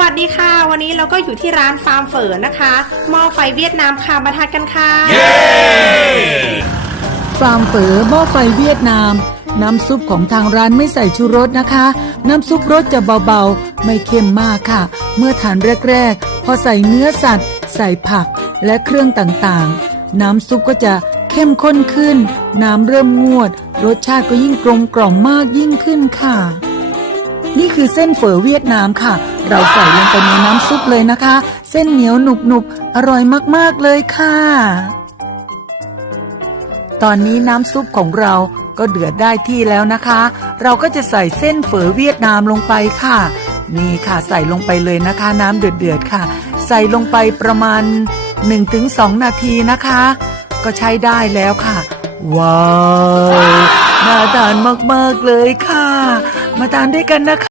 วัสดีค่ะ วันนี้เราก็อยู่ที่ร้านฟาร์มเฝอนะคะหม้อไฟเวียดนามค่ะมาทานกันค่ะ ฟาร์มเฝอหม้อไฟเวียดนาม น้ำซุปของทางร้านไม่ใส่ชูรสนะคะ น้ำซุปรสจะเบาๆ ไม่เค็มมากค่ะ เมื่อทานแรกๆ พอใส่เนื้อสัตว์ ใส่ผักและเครื่องต่างๆ น้ำซุปก็จะเข้มข้นขึ้น น้ำเริ่มงวด รสชาติก็ยิ่งกลมกล่อมมากยิ่งขึ้นค่ะ นี่คือเส้นเฝอเวียดนามค่ะ เราใส่ลงไปในน้ำซุปเลยนะคะ เส้นเหนียวหนุบๆ อร่อยมากๆเลยค่ะ ตอนนี้น้ำซุปของเราก็เดือดได้ที่แล้วนะคะ เราก็จะใส่เส้นเฝอเวียดนามลงไปค่ะ นี่ค่ะใส่ลงไปเลยนะคะ น้ำเดือดๆค่ะ ใส่ลงไปประมาณ 1-2 นาทีนะคะ ก็ใช้ได้แล้วค่ะ ว้าว น่าทานมาก ๆ เลยค่ะ มาทานด้วยกันนะคะ